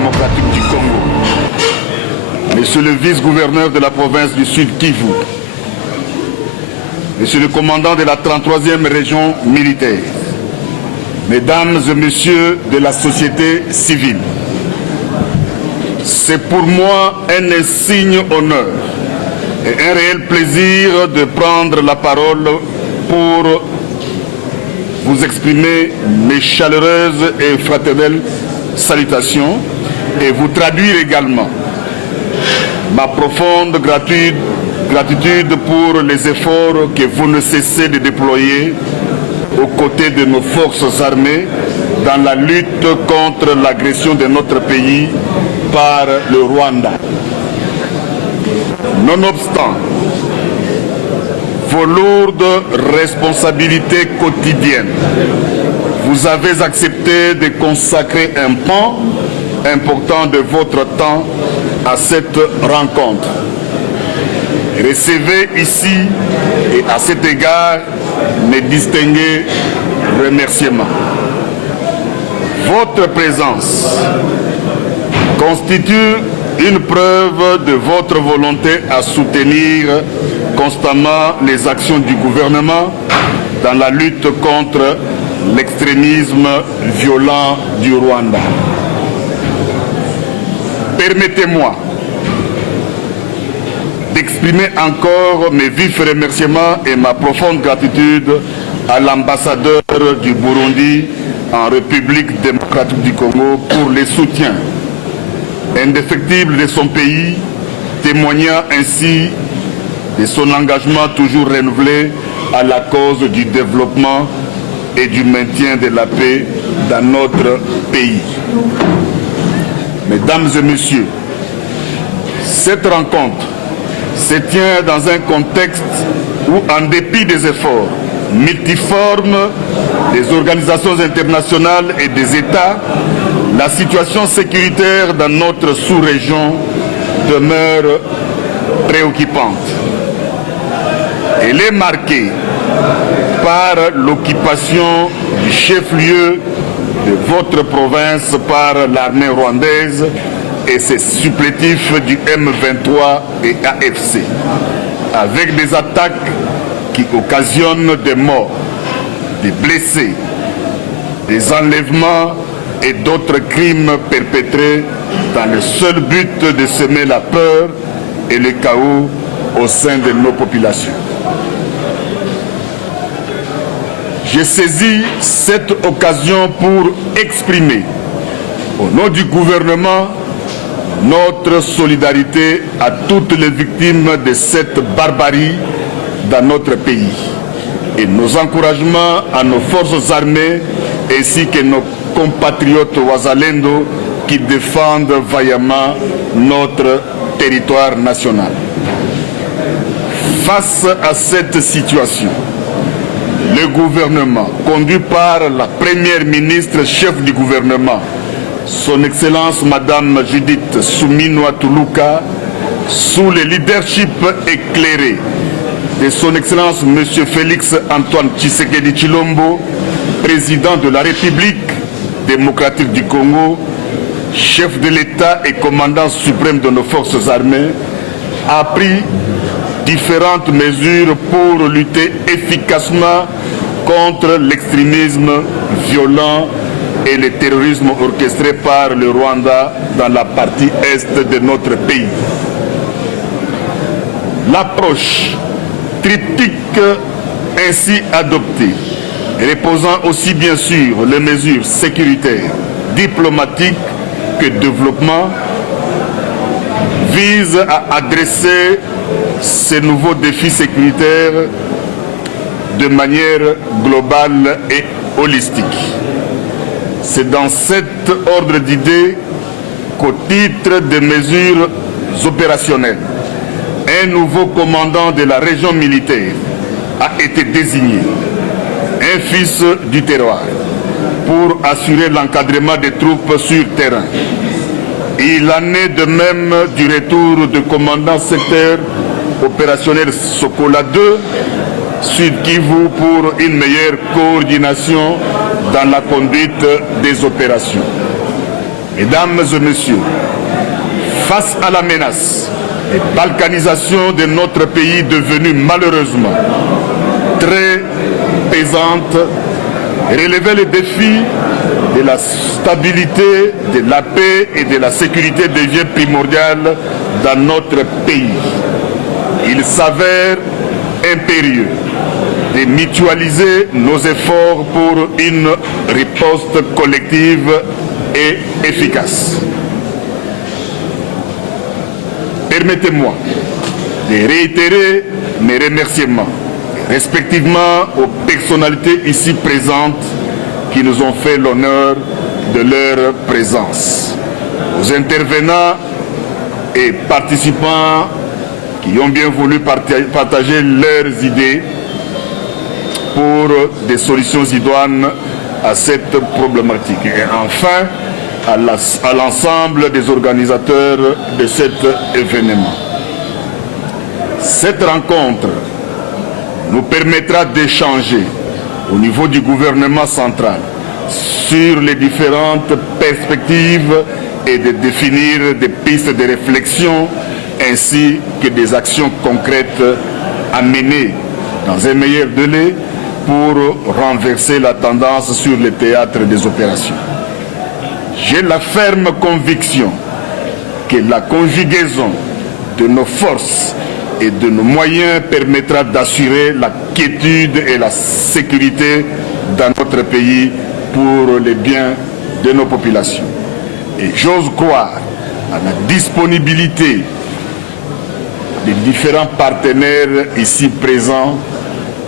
démocratique du Congo, Monsieur le vice-gouverneur de la province du Sud Kivu, Monsieur le commandant de la 33e région militaire, Mesdames et Messieurs de la société civile, c'est pour moi un insigne honneur et un réel plaisir de prendre la parole pour vous exprimer mes chaleureuses et fraternelles salutations et vous traduire également ma profonde gratitude pour les efforts que vous ne cessez de déployer aux côtés de nos forces armées dans la lutte contre l'agression de notre pays par le Rwanda. Nonobstant vos lourdes responsabilités quotidiennes, vous avez accepté de consacrer un pan important de votre temps à cette rencontre. Recevez ici et à cet égard mes distingués remerciements. Votre présence constitue une preuve de votre volonté à soutenir constamment les actions du gouvernement dans la lutte contre l'extrémisme violent du Rwanda. Permettez-moi d'exprimer encore mes vifs remerciements et ma profonde gratitude à l'ambassadeur du Burundi en République démocratique du Congo pour les soutiens indéfectible de son pays, témoignant ainsi de son engagement toujours renouvelé à la cause du développement et du maintien de la paix dans notre pays. Mesdames et messieurs, cette rencontre se tient dans un contexte où, en dépit des efforts multiformes des organisations internationales et des États, la situation sécuritaire dans notre sous-région demeure préoccupante. Elle est marquée par l'occupation du chef-lieu de votre province par l'armée rwandaise et ses supplétifs du M23 et AFC, avec des attaques qui occasionnent des morts, des blessés, des enlèvements et d'autres crimes perpétrés dans le seul but de semer la peur et le chaos au sein de nos populations. J'ai saisi cette occasion pour exprimer, au nom du gouvernement, notre solidarité à toutes les victimes de cette barbarie dans notre pays et nos encouragements à nos forces armées ainsi que nos compatriotes Wazalendo qui défendent vaillamment notre territoire national. Face à cette situation, le gouvernement, conduit par la première ministre chef du gouvernement, son Excellence Madame Judith Suminwa Tuluka, sous le leadership éclairé de son Excellence Monsieur Félix Antoine Tshisekedi Tshilombo, président de la République démocratique du Congo, chef de l'État et commandant suprême de nos forces armées, a pris différentes mesures pour lutter efficacement contre l'extrémisme violent et le terrorisme orchestré par le Rwanda dans la partie est de notre pays. L'approche triptyque ainsi adoptée, reposant aussi bien sur les mesures sécuritaires, diplomatiques que développement, vise à adresser ces nouveaux défis sécuritaires de manière globale et holistique. C'est dans cet ordre d'idées qu'au titre des mesures opérationnelles, un nouveau commandant de la région militaire a été désigné, un fils du terroir, pour assurer l'encadrement des troupes sur terrain. Il en est de même du retour du commandant secteur opérationnel Sokola 2, Sud Kivu, pour une meilleure coordination dans la conduite des opérations. Mesdames et messieurs, face à la menace et balkanisation de notre pays devenue malheureusement très pesante, relever les défis de la stabilité, de la paix et de la sécurité devient primordial dans notre pays. Il s'avère impérieux de mutualiser nos efforts pour une riposte collective et efficace. Permettez-moi de réitérer mes remerciements, respectivement aux personnalités ici présentes qui nous ont fait l'honneur de leur présence, aux intervenants et participants qui ont bien voulu partager leurs idées pour des solutions idoines à cette problématique. Et enfin, à l'ensemble des organisateurs de cet événement. Cette rencontre nous permettra d'échanger au niveau du gouvernement central sur les différentes perspectives et de définir des pistes de réflexion ainsi que des actions concrètes à mener dans un meilleur délai pour renverser la tendance sur le théâtre des opérations. J'ai la ferme conviction que la conjugaison de nos forces et de nos moyens permettra d'assurer la quiétude et la sécurité dans notre pays pour le bien de nos populations. Et j'ose croire à la disponibilité des différents partenaires ici présents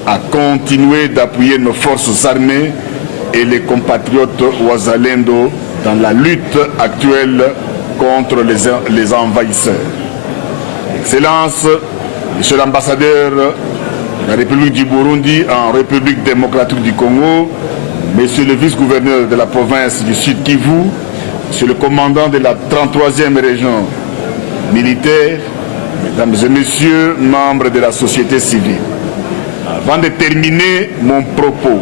à continuer d'appuyer nos forces armées et les compatriotes Wazalendo dans la lutte actuelle contre les envahisseurs. Excellence, Monsieur l'ambassadeur de la République du Burundi en République démocratique du Congo, Monsieur le vice-gouverneur de la province du Sud Kivu, Monsieur le commandant de la 33e région militaire, Mesdames et Messieurs, membres de la société civile. Avant de terminer mon propos,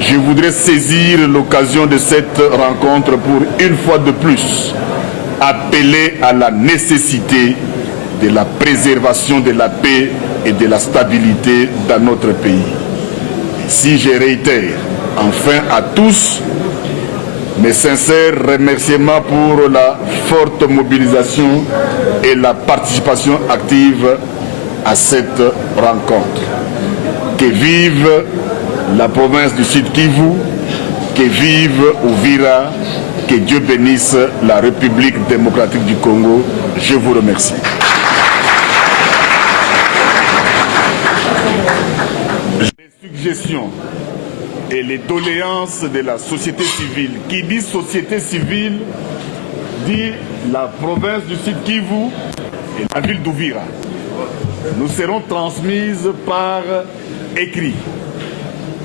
je voudrais saisir l'occasion de cette rencontre pour, une fois de plus, appeler à la nécessité de la préservation de la paix et de la stabilité dans notre pays. Si je réitère enfin à tous mes sincères remerciements pour la forte mobilisation et la participation active à cette rencontre. Que vive la province du Sud Kivu, que vive Uvira, que Dieu bénisse la République démocratique du Congo. Je vous remercie. Les suggestions et les doléances de la société civile. Qui dit société civile dit la province du Sud Kivu et la ville d'Uvira. Nous serons transmises par écrit.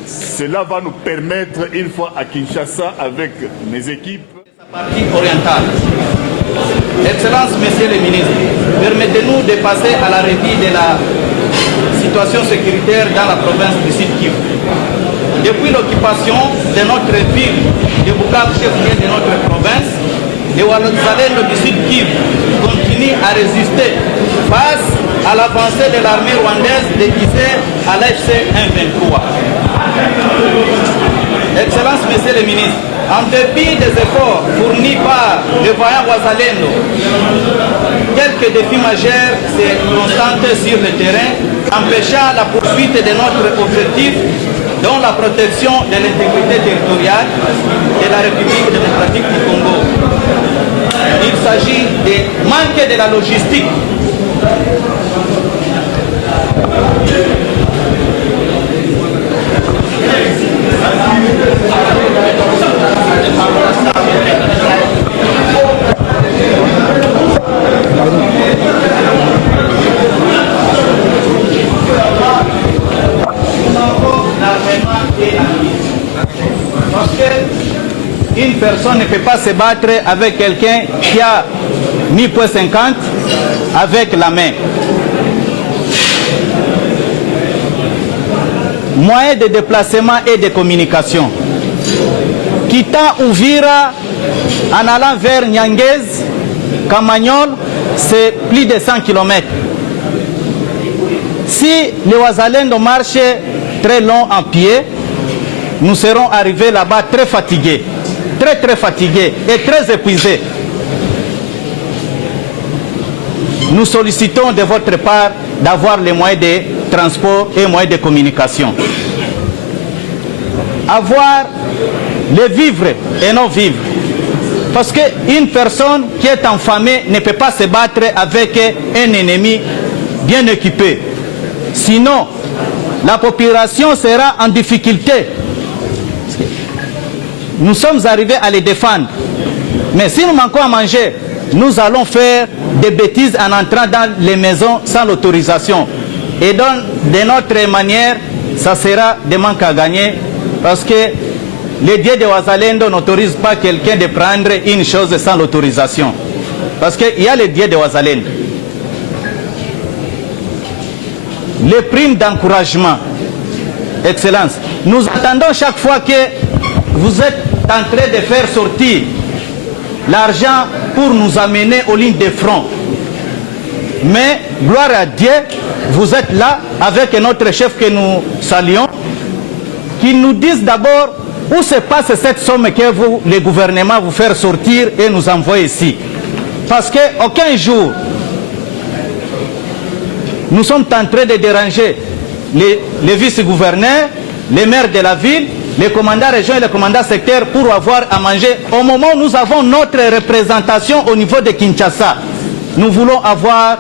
Cela va nous permettre, une fois à Kinshasa, avec mes équipes, partie orientale. Excellence, Messieurs les ministres, permettez-nous de passer à la revue de la situation sécuritaire dans la province du Sud Kivu. Depuis l'occupation de notre ville de Bukavu, chef-lieu de notre province, les Wazalendo du Sud Kivu continuent à résister face à l'avancée de l'armée rwandaise déguisée à l'AFC 123. Excellence, Messieurs les ministres, en dépit des efforts fournis par les voyants Wazalendo, quelques défis majeurs se constatent sur le terrain, empêchant la poursuite de notre objectif, dont la protection de l'intégrité territoriale de la République démocratique du Congo. Il s'agit de manquer de la logistique. Parce qu'une personne ne peut pas se battre avec quelqu'un qui a 1000,50 avec la main. Moyens de déplacement et de communication quittant Uvira en allant vers Nyangezi, Kamanyola, c'est plus de 100 km. Si les Wazalendo marchaient très long en pied, nous serons arrivés là-bas très fatigués, très fatigués et très épuisés. Nous sollicitons de votre part d'avoir les moyens de transport et moyens de communication. Avoir les vivres et non vivre. Parce qu'une personne qui est affamée ne peut pas se battre avec un ennemi bien équipé. Sinon, la population sera en difficulté. Nous sommes arrivés à les défendre. Mais si nous manquons à manger, nous allons faire des bêtises en entrant dans les maisons sans l'autorisation. Et donc, de notre manière, ça sera des manques à gagner parce que les dieux de Wazalendo n'autorisent pas quelqu'un de prendre une chose sans l'autorisation. Parce qu'il y a les dieux de Wazalendo. Les primes d'encouragement, Excellence, nous attendons chaque fois que vous êtes en train de faire sortir l'argent pour nous amener aux lignes de front. Mais, gloire à Dieu, vous êtes là avec notre chef que nous saluons, qui nous disent d'abord où se passe cette somme que vous, le gouvernement, vous faire sortir et nous envoyer ici. Parce qu'aucun jour, nous sommes en train de déranger les vice-gouverneurs, les maires de la ville, les commandants régions et les commandants secteurs pour avoir à manger. Au moment où nous avons notre représentation au niveau de Kinshasa, nous voulons avoir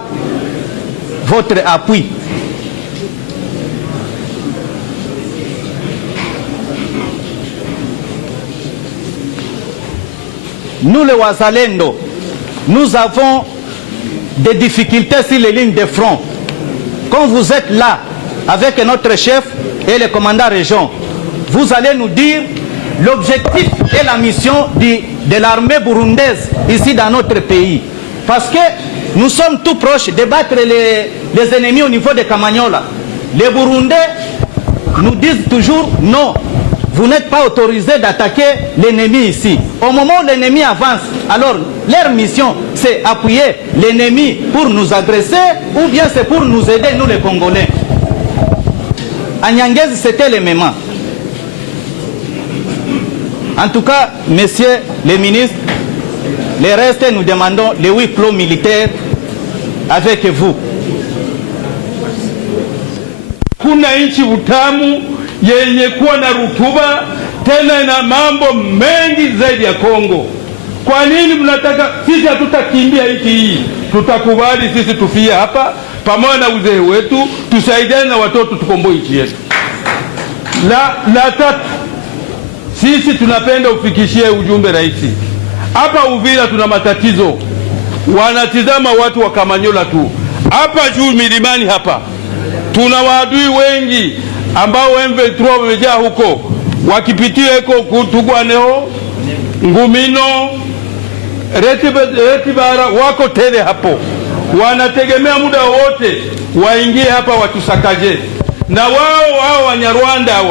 votre appui. Nous les Wazalendo, nous avons des difficultés sur les lignes de front. Quand vous êtes là avec notre chef et les commandants région, vous allez nous dire l'objectif et la mission de l'armée burundaise ici dans notre pays. Parce que nous sommes tout proches de battre les ennemis au niveau de Kamanyola. Les Burundais nous disent toujours non, vous n'êtes pas autorisé d'attaquer l'ennemi ici. Au moment où l'ennemi avance, alors leur mission c'est appuyer l'ennemi pour nous agresser ou bien c'est pour nous aider, nous les Congolais. À Nyangezi, c'était le même. En tout cas, messieurs les ministres, les restes, nous demandons les huis clos militaires avec vous. Kuna nchi utamu yenye kuwa na rutuba tena na mambo mengi zaidi ya Kongo. Kwa nini mnataka sisi hatutakimbia nchi hii? Tutakubali sisi tufie hapa pamoja na uzee wetu, tusaidiane na watoto tukomboe nchi yetu. La tatu, sisi tunapenda ufikishie ujumbe rais. Hapa Uvira tuna matatizo. Wanatizama watu wa Kamanyola tu. Hapa juu milimani hapa tuna waadui wengi ambao M23 wamejaa huko. Wakipitia huko Kutugwaneho, Ngumino, Retibara wako tele hapo. Wanategemea muda wote waingie hapa watusakaje. Na wao Wanyarwanda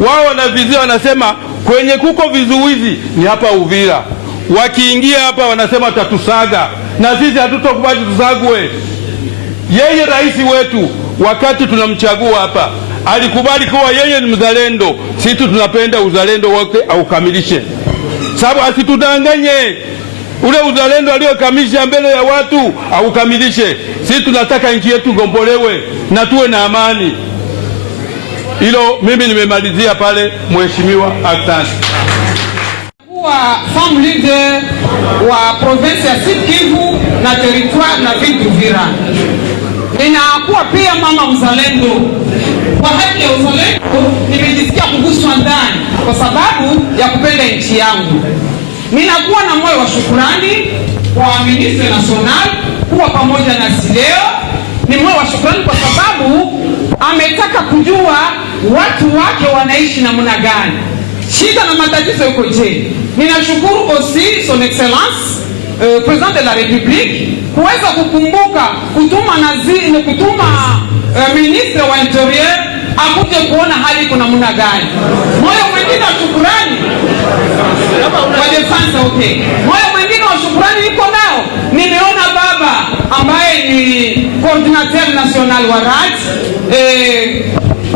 wao wanavizia, wanasema kwenye kuko vizuizi ni hapa Uvira. Wakiingia hapa wanasema tatusaga, na sisi hatutokubali tusagwe. Yeye rais wetu wakati tunamchagua hapa alikubali kuwa yeye ni mzalendo. Sisi tunapenda uzalendo wake aukamilishe, sababu asitudanganye. Ule uzalendo aliyokamilisha mbele ya watu aukamilishe. Sisi tunataka nchi yetu gombolewe na tuwe na amani. Hilo mimi nimemalizia pale, mheshimiwa. Asante. Kwa femme leader wa province ya Sud Kivu na territoire na ville d'Uvira. Ninakuwa pia mama mzalendo. Kwa haki ya uzalendo nimejisikia kuguswa ndani kwa sababu ya kupenda nchi yangu. Ninakuwa na moyo wa shukrani kwa ministre national kuwa pamoja nasi leo. Ni moyo wa shukrani kwa sababu ametaka kujua watu wake wanaishi namna gani, shida na matatizo yuko je. Ninashukuru aussi son excellence président de la République kuweza kukumbuka kutuma ministre wa interior akuje kuona hali kuna namna gani. Moyo mwingine wa shukrani wa defense. Okay, moyo mwingine wa shukrani niko nao, nimeona baba ambaye ni coordinateur national wa RAT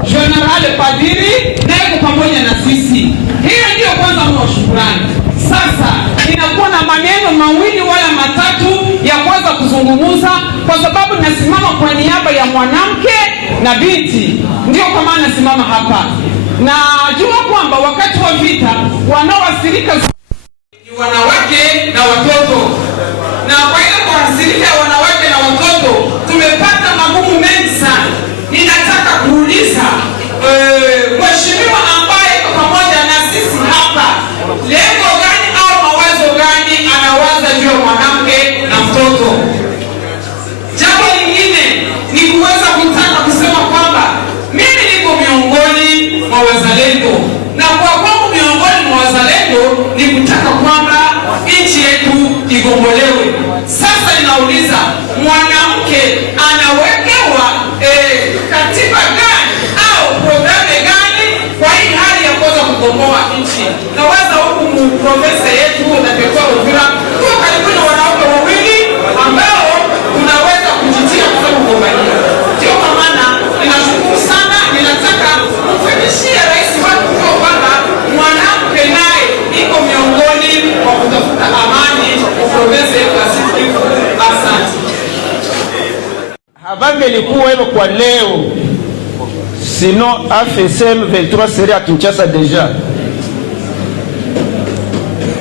General Padiri naye pamoja na sisi. Hiyo ndio kwanza moyo wa shukrani. Sasa inakuwa na maneno mawili wala matatu ya kwanza kuzungumza, kwa sababu nasimama kwa niaba ya mwanamke na binti, ndio kwa maana nasimama hapa. Najua kwamba wakati wa vita wanaoathirika ni wanawake na watoto, na kwa ile kuathirika wanawake na watoto tumepata magumu mengi sana. Ninataka kuuliza mheshimiwa ambaye pamoja na sisi hapa, lengo gani au mawazo gani anawaza juu ya mwanamke na mtoto? Jambo lingine ni kuweza kutaka kusema kwamba mimi niko miongoni mwa wazalendo, na kwa kwangu miongoni mwa wazalendo ni kutaka kwamba nchi yetu igombolewe. Sasa ninauliza, mwanamke anawekewa katiba gani au programu gani kwa hii hali ya kuweza kugomboa nchi? Na waza huku province yetu na Teritwari ya Uvira tuko karibu na wanawake wawili ambao tunaweza kujitia kusema kugombania. Ndio kwa maana ninashukuru sana, ninataka kumfikishia rais wetu kwa kwamba mwanamke naye iko miongoni mwa kutafuta amani kwa province yetu ya Sud Kivu. Asante. Havangelikuwa hivyo kwa leo, sinon AFSM 23 serait à Kinshasa déjà.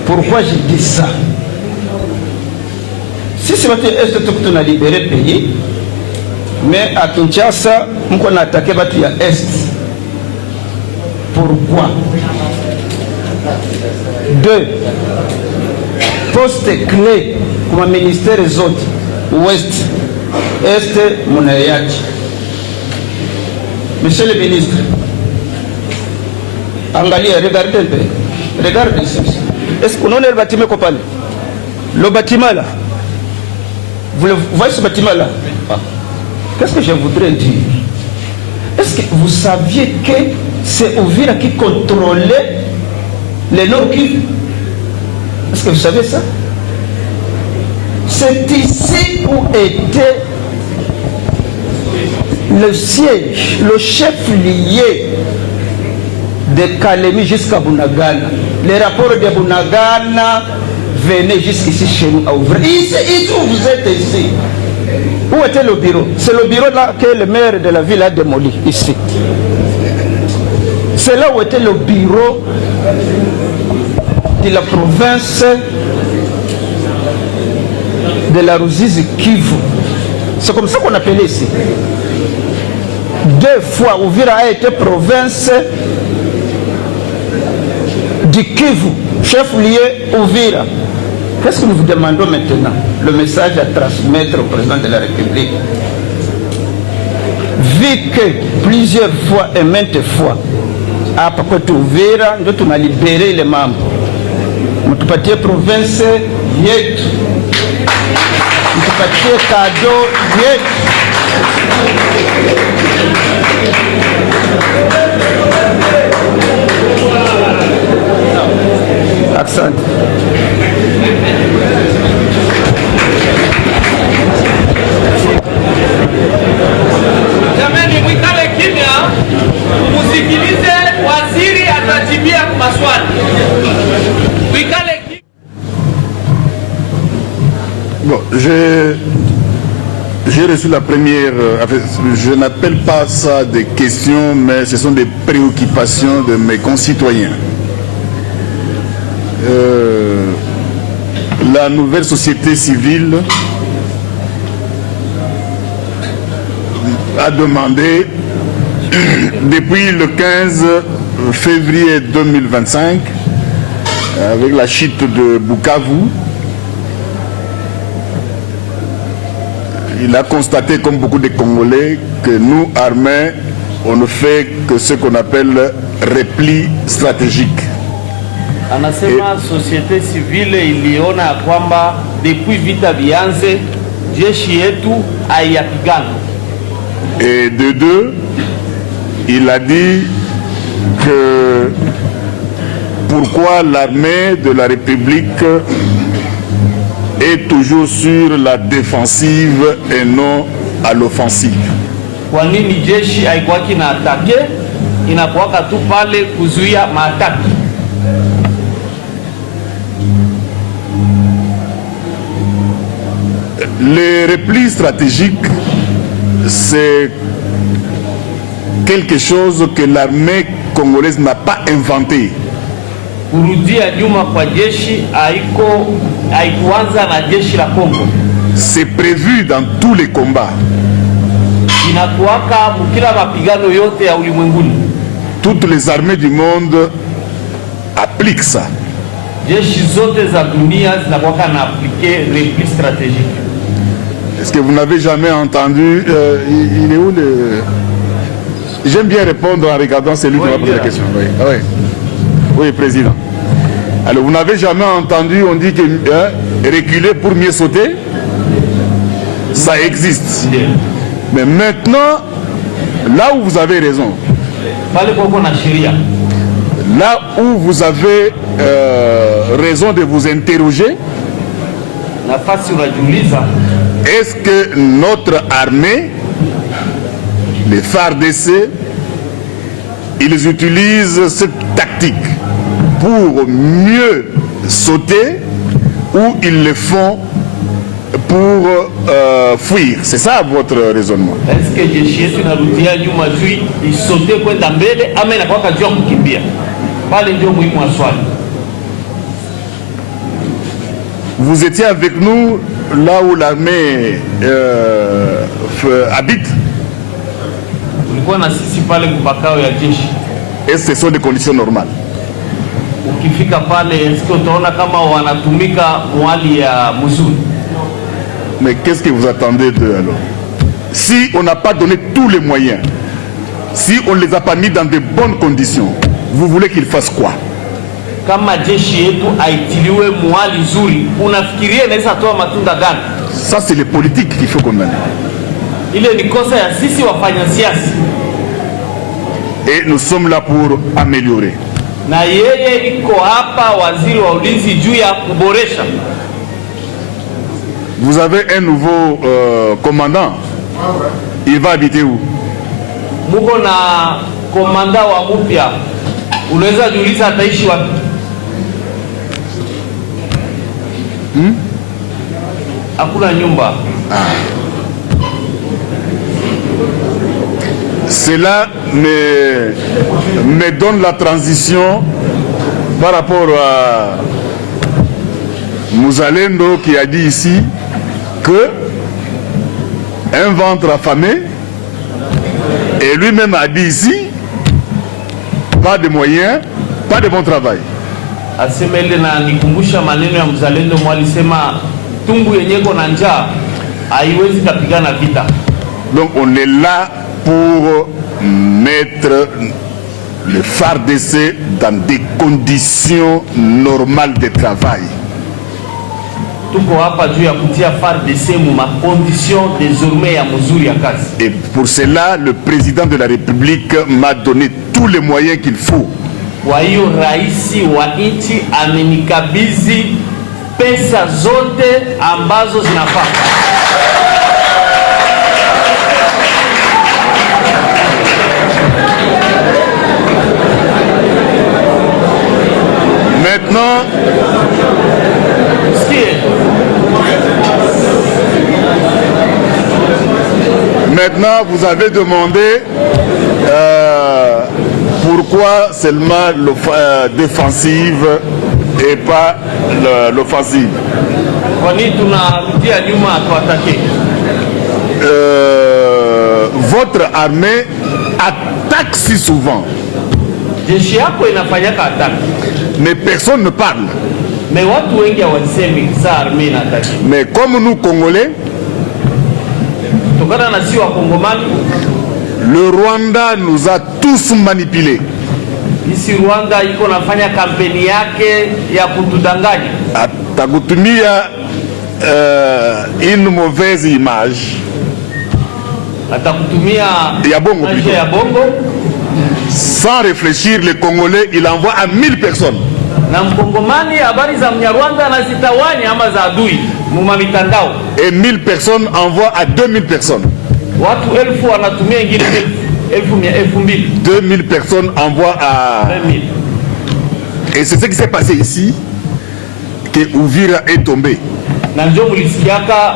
Pourquoi je dis ça? Si c'est votre est tout a libéré le pays, mais à Kinshasa, on a attaqué votre est. Pourquoi? 2 postes clés comme ministère des autres, ouest, est, Mounayach. Monsieur le ministre, regardez un peu. Regardez ici. Est-ce qu'on a le bâtiment qu'on parle? Le bâtiment là. Vous voyez ce bâtiment là? Qu'est-ce que je voudrais dire? Est-ce que vous saviez que c'est Uvira qui contrôlait les Nord Kivu? Est-ce que vous savez ça? C'est ici où était le siège, le chef lié de Kalemi jusqu'à Bunagana. Les rapports de Bunagana venaient jusqu'ici chez nous à Uvira. Ici où vous êtes ici. Où était le bureau? C'est le bureau là que le maire de la ville a démoli, ici. C'est là où était le bureau de la province de la Ruzizi Kivu. C'est comme ça qu'on appelait ici. 2 fois, Uvira a été province du Kivu, chef lié Uvira. Qu'est-ce que nous vous demandons maintenant? Le message à transmettre au président de la République. Vu que plusieurs fois et maintes fois, à Pakoto Uvira, nous avons libéré les membres. Nous avons province yetu. Nous avons cadeau yetu. Accent. Jamani, mwikale kimya, musikilize waziri atajibia kwa maswali. Mwikale kimya. Bon, j'ai reçu la première, je n'appelle pas ça des questions, mais ce sont des préoccupations de mes concitoyens. La nouvelle société civile a demandé, depuis le 15 février 2025, avec la chute de Bukavu, il a constaté, comme beaucoup de Congolais, que nous, armés, on ne fait que ce qu'on appelle repli stratégique. Anasema societe civile iliona kwamba depuis vita vianze jeshi yetu haiyapigana. Et de 2, il a dit que pourquoi l'armée de la République est toujours sur la défensive et non à l'offensive. Kwa nini jeshi haikuwaki na atake, inakuwaka tu pale kuzuia maataki? Les replis stratégiques, c'est quelque chose que l'armée congolaise n'a pas inventé. Kurudia nyuma kwa jeshi haikuanza na jeshi la Kongo. C'est prévu dans tous les combats. Inakuwaka mkila mapigano yote ya ulimwenguni. Toutes les armées du monde appliquent ça. Jeshi zote za dunia zinakuwaka na appliquer repli stratégique. Est-ce que vous n'avez jamais entendu il est où le... J'aime bien répondre en regardant celui qui m'a posé la question. Oui. Ah, oui. Oui, président. Alors, vous n'avez jamais entendu, on dit que reculer pour mieux sauter, ça existe. Mais maintenant, là où vous avez raison, là où vous avez raison de vous interroger, est-ce que notre armée, les FARDC, ils utilisent cette tactique pour mieux sauter ou ils le font pour fuir? C'est ça votre raisonnement? Est-ce que jeshi yetu inarudia nyuma juu isote kwenda mbele ama inakuwa juu kukimbia? Pale ndio muhimu wa swali. Vous étiez avec nous là où l'armée habite? Ulikuwa na sisi pale kubakao ya jeshi. Et ce sont des conditions normales. Ukifika pale, est-ce que utaona kama wanatumika mwali ya mzuri? Mais qu'est-ce que vous attendez d'eux alors? Si on n'a pas donné tous les moyens, si on ne les a pas mis dans de bonnes conditions, vous voulez qu'ils fassent quoi? Kama jeshi yetu aitiliwe mwali zuri, unafikiria inaweza toa matunda gani? Ça c'est les politiques qu'il faut condamner. Ile ni kosa ya sisi wafanya siasa. Et nous sommes là pour améliorer. Na yeye iko hapa waziri wa ulinzi juu ya kuboresha. Vous avez un nouveau commandant. Il va habiter où? Muko na komanda wa mpya. Unaweza jiuliza ataishi wapi? Hakuna nyumba. Cela me donne la transition par rapport à Mouzalendo qui a dit ici que un ventre affamé, et lui-même a dit ici pas de moyens, pas de bon travail. Asemele na nikumbusha maneno ya Mzalendo mwalisema tumbu yenyeko na njaa haiwezi kapigana vita. Donc on est là pour mettre le FARDC dans des conditions normales de travail. Tuko hapa juu ya kutia FARDC mu ma condition désormais ya mzuri ya kazi. Et pour cela, le président de la République m'a donné tous les moyens qu'il faut. Kwa hiyo raisi wa nchi amenikabidhi pesa zote ambazo zinafaa. Maintenant, vous avez demandé pourquoi seulement défensive et pas l'offensive. Votre armée attaque si souvent. Mais personne ne parle. Mais comme nous, Congolais, le Rwanda nous a tous manipulés. Atakutumia une mauvaise image. Ya bongo plutôt. Sans réfléchir, les Congolais, il envoie à 1000 personnes. na mkongomani habari za Mnyarwanda anazitawanya ama za adui muma mitandao. Et 1000 personnes envoient à 2000 personnes. Watu 1000 wanatumia ingine 2000. 2000 personnes envoient à 2000. Et c'est ce qui s'est passé ici, que Uvira est tombé. Na ndio mlisikiaka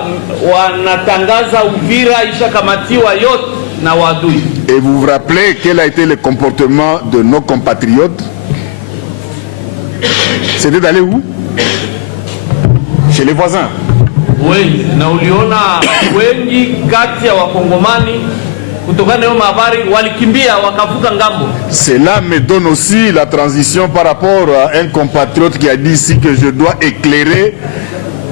wanatangaza Uvira ishakamatiwa yote na wadui. Et vous vous rappelez quel a été le comportement de nos compatriotes? C'était d'aller où? Chez les voisins. Wengi na uliona wengi kati ya wakongomani kutokana na hiyo habari walikimbia wakavuka ngambo. Cela me donne aussi la transition par rapport à un compatriote qui a dit ici que je dois éclairer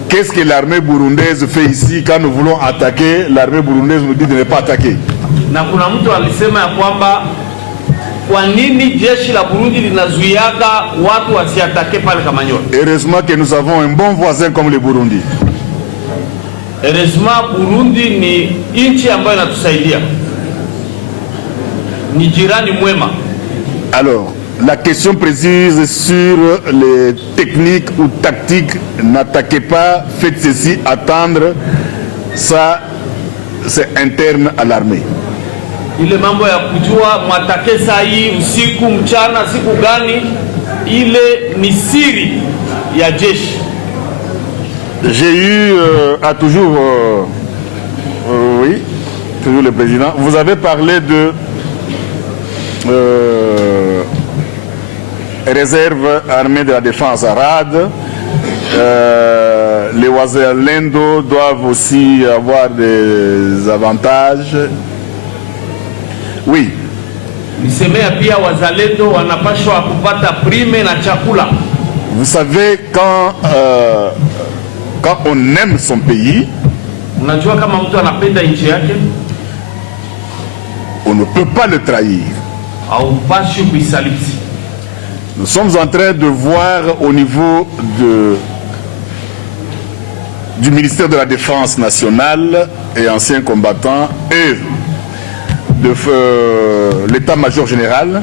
qu'est-ce que l'armée burundaise fait ici quand nous voulons attaquer. L'armée burundaise nous dit de ne pas attaquer. Na kuna mtu alisema ya kwamba kwa nini jeshi la Burundi linazuiaga watu wasiatake pale Kamanyola. Heureusement que nous avons un bon voisin comme le Burundi. Heureusement Burundi ni nchi ambayo inatusaidia. Ni jirani mwema. Alors, la question précise sur les techniques ou tactiques, n'attaquez pas, faites ceci, attendre, ça c'est interne à l'armée. Ile mambo ya kujua mwatake saa hii usiku mchana siku gani, ile ni siri ya jeshi. J'ai eu toujours oui, toujours le président, vous avez parlé de réserve armée de la défense RAD. Les Wazalendo doivent aussi avoir des avantages. Oui. Nisemea pia wazalendo wanapashwa kupata prime na chakula. Vous savez, quand on aime son pays, unajua kama mtu anapenda nchi yake, on ne peut pas le trahir. Haupashi kuisaliti. Nous sommes en train de voir au niveau du ministère de la Défense nationale et anciens combattants et de l'état-major général